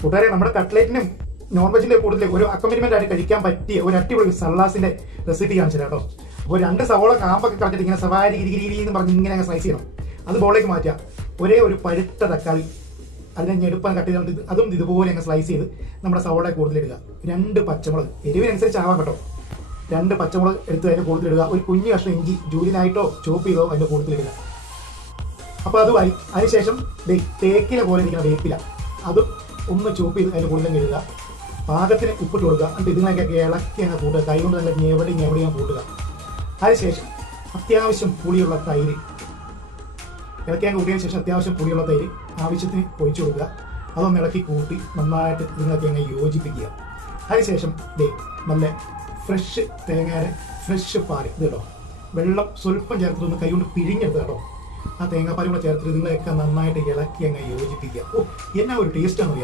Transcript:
കൂട്ടുകാരെ നമ്മുടെ കട്ട്ലേറ്റിനും നോൺ വെജിന്റെ കൂടുതൽ ഒരു അക്കോമ്പനിമെന്റ് ആയിട്ട് കഴിക്കാൻ പറ്റിയ ഒരു അടിപൊളി സള്ളാസിന്റെ റെസിപ്പി കാണിച്ചു കേട്ടോ. അപ്പോൾ രണ്ട് സവോള കാമ്പൊക്കെ കളഞ്ഞിട്ട് ഇങ്ങനെ സവാരി ഗിരി എന്ന് പറഞ്ഞ് ഇങ്ങനെ സ്ലൈസ് ചെയ്യണം. അത് ബോളിലേക്ക് മാറ്റുക. ഒരേ ഒരു പഴുത്ത തക്കാളി അതിനെ ഞെടുപ്പാൻ കട്ട് ചെയ്ത് അതും ഇതുപോലെ അങ്ങ് സ്ലൈസ് ചെയ്ത് നമ്മുടെ സവോള കൂടുതലിടുക രണ്ട് പച്ചമുളക് എരിവിനനുസരിച്ച് ആവാം കേട്ടോ. രണ്ട് പച്ചമുളക് എടുത്ത് അതിന്റെ കൂടുതലിടുക ഒരു കുഞ്ഞു കഷ്ണം ഇഞ്ചി ജൂലിനായിട്ടോ ചോപ്പ് ചെയ്തോ അതിന്റെ കൂടുതലിടുക അപ്പോൾ അതുമായി അതിനുശേഷം തേക്കില പോലെ ഇരിക്കുന്ന വേപ്പില. അതും ഒന്ന് ചോപ്പ് ചെയ്ത് അതിന്റെ കൊല്ലം കഴുകുക പാകത്തിന് ഉപ്പിട്ട് കൊടുക്കുക. എന്നിട്ട് ഇതിനൊക്കെ ഇളക്കി അങ്ങ് കൂട്ടുക. കൈ കൊണ്ട് നല്ല ഞെവടി ഞെവടി അങ്ങ് കൂട്ടുക. അതിനുശേഷം അത്യാവശ്യം പുളിയുള്ള തൈര്. ഇളക്കി അങ്ങ് കൂട്ടിയതിന് ശേഷം അത്യാവശ്യം പുളിയുള്ള തൈര് ആവശ്യത്തിന് ഒഴിച്ചു കൊടുക്കുക. അതൊന്ന് ഇളക്കി കൂട്ടി നന്നായിട്ട് ഇതിനൊക്കെ അങ്ങ് യോജിപ്പിക്കുക. അതിനുശേഷം ദേ നല്ല ഫ്രഷ് തേങ്ങയുടെ ഫ്രഷ് പാൽ ഇത് കേട്ടോ. വെള്ളം സ്വല്പം ചേർത്തിട്ടൊന്ന് കൈ കൊണ്ട് പിഴിഞ്ഞെടുത്ത് കേട്ടോ. ആ തേങ്ങാപ്പാലും കൂടെ ചേർത്തിട്ട് ഇതിങ്ങളെയൊക്കെ നന്നായിട്ട് ഇളക്കി അങ്ങ് യോജിപ്പിക്കുക. ഓ എന്നാ ഒരു ടേസ്റ്റാണ്